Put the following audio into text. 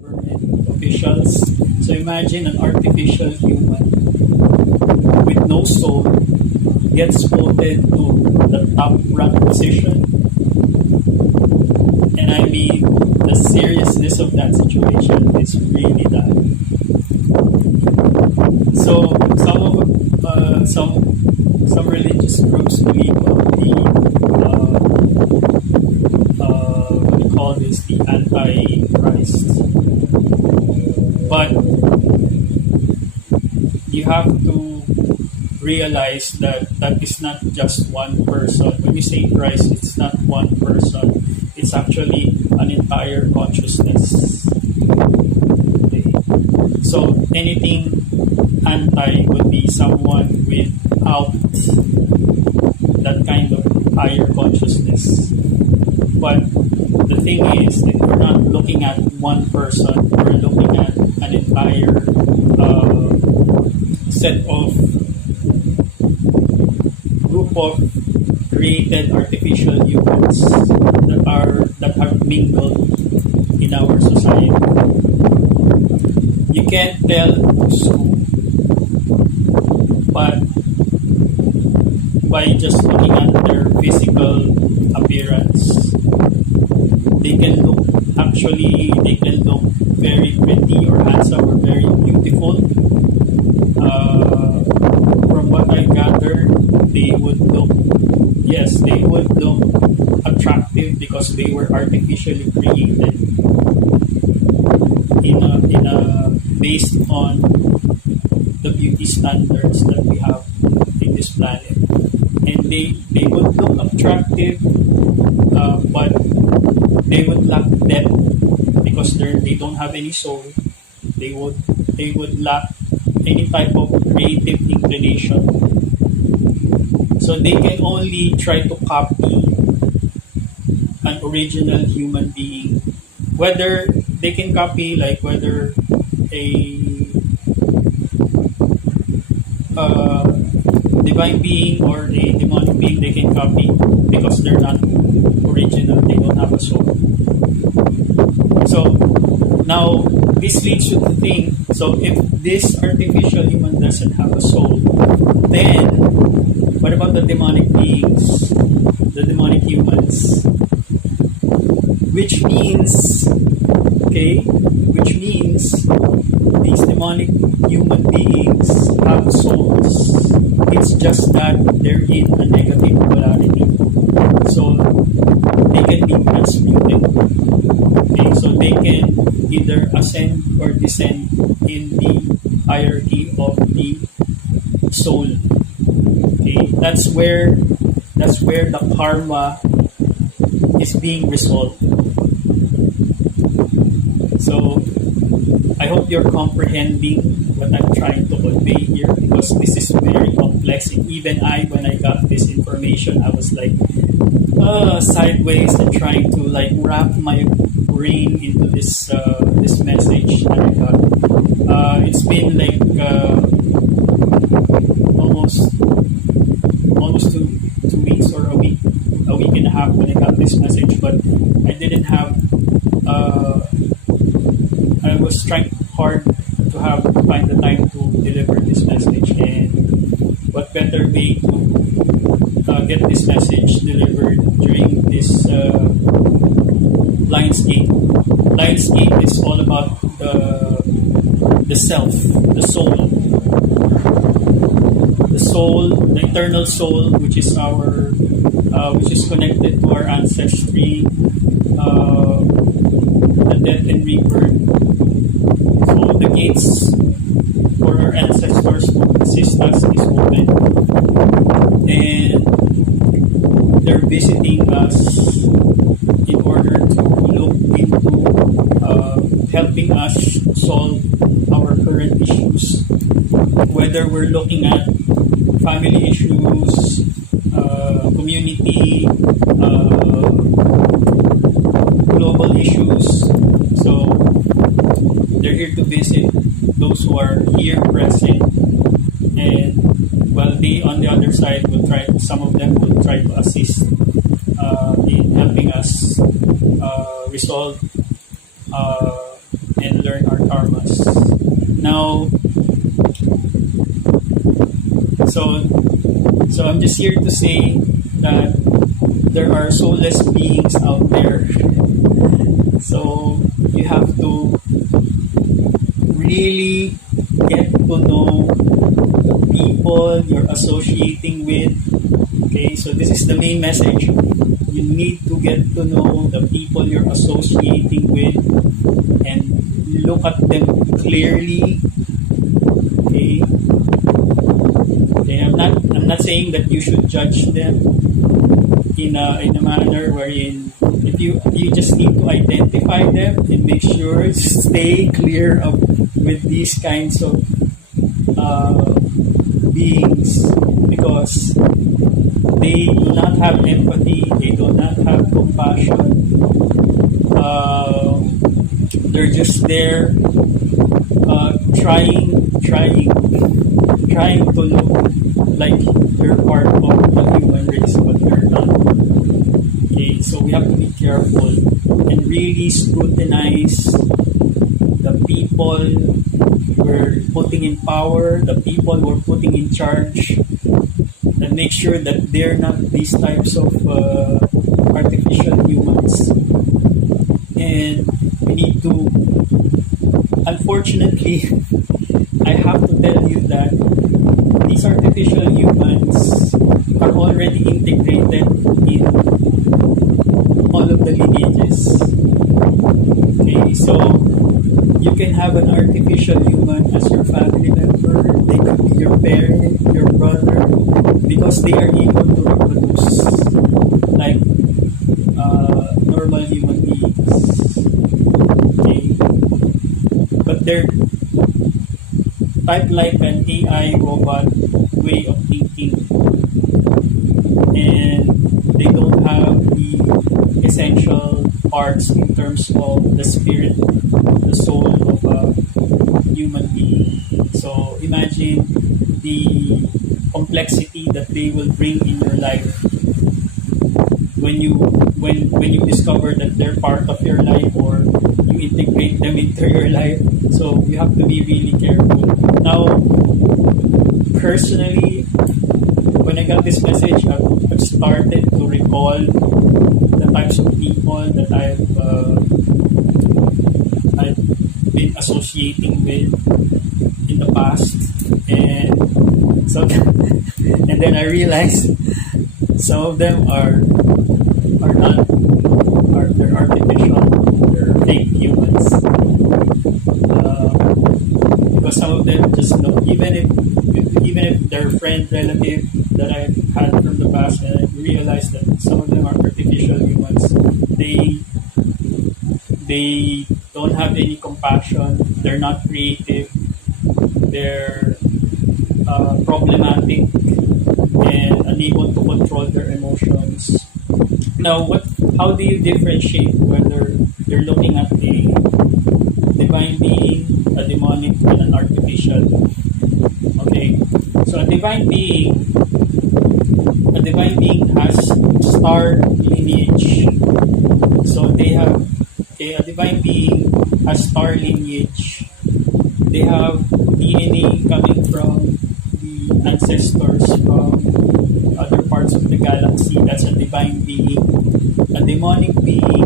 government officials. So imagine an artificial human with no soul gets voted to the top rank position. And I mean, the seriousness of that situation is really bad. So some religious groups believe of the what do you call this, the antichrist. But you have to realize that that is not just one person. When you say Christ, it's not one person. It's actually an entire consciousness. Okay. So anything anti would be someone without that kind of higher consciousness. But the thing is that we're not looking at one person, we're looking at an entire set of group of created artificial humans that are mingled in our society. You can't tell who's who, but by just looking at their physical appearance, they can look very pretty or handsome or very beautiful. From what I gathered, they would look attractive because they were artificially created based on the beauty standards that we have in this planet. And they would look attractive, but they would lack depth because they don't have any soul. They would lack any type of creative inclination. So they can only try to copy an original human being. Whether they can copy, like whether a divine being or a demonic being, they can copy because they're not original, they don't have a soul. So now this leads you to think, so if this artificial human doesn't have a soul, then what about the demonic beings, the demonic humans? Which means these demonic human beings have souls. It's just that they're in a negative polarity. So they can be transmuted. Okay, so they can either ascend or descend in the hierarchy of the soul. Okay, that's where the karma is being resolved. So I hope you're comprehending what I'm trying to convey here, because this is very complex. And even when I got this information, I was like sideways and trying to like wrap my brain into this message that I got. It's been like almost two weeks or a week and a half when I got this message, but I didn't have. I was trying hard to find the time to deliver this message, and what better way to get this message delivered during this Lionsgate. Lionsgate is all about the self, the soul, the eternal soul, which is connected to our ancestry, the death and rebirth. So the gates for our ancestors to assist us is open, and they're visiting us in order to look into helping us solve our current issues, whether we're looking at family issues, community, global issues. So they're here to visit those who are here present, and while they on the other side will try. Some of them will try to assist in helping us resolve and learn our karmas. Now, so I'm just here to say that there are soulless beings out there. So you have to really get to know the people you're associating with. Okay, so this is the main message. You need to get to know the people you're associating with and look at them clearly. Okay. Okay, I'm not saying that you should judge them in a manner wherein if you just need to identify them and make sure stay clear of with these kinds of beings, because they do not have empathy, they do not have compassion. They're just there trying to look like they're part of the human race, but they're not. Okay, so we have to be careful and really scrutinize the people we're putting in power, the people we're putting in charge, and make sure that they're not these types of artificial humans. And we need to, unfortunately, I have to tell you that these artificial humans are already integrated in all of the lineages. Okay, so you can have an artificial human as your family member. They could be your parent, your brother, because they are able to reproduce like normal human beings. Okay, but they're typed like an AI robot way of thinking, and they don't have the essential parts in terms of the spirit, the soul of a human being. So imagine the complexity that they will bring in your life when you discover that they're part of your life, or you integrate them into your life. So you have to be really careful. Now, personally, when I got this message, I've started to recall the types of people that I've been associating with in the past, and so and then I realized some of them are not, they're artificial, they're fake humans, because some of them just know, even if they're friend, relative that I've had from the past, and I realized that some of them are artificial humans. They don't have any compassion, they're not creative, they're problematic and unable to control their emotions. Now, how do you differentiate whether you're looking at a divine being, a demonic, and an artificial? Okay, so a divine being has star lineage. So they have a divine being has star lineage. They have DNA coming from the ancestors from other parts of the galaxy. That's a divine being. A demonic being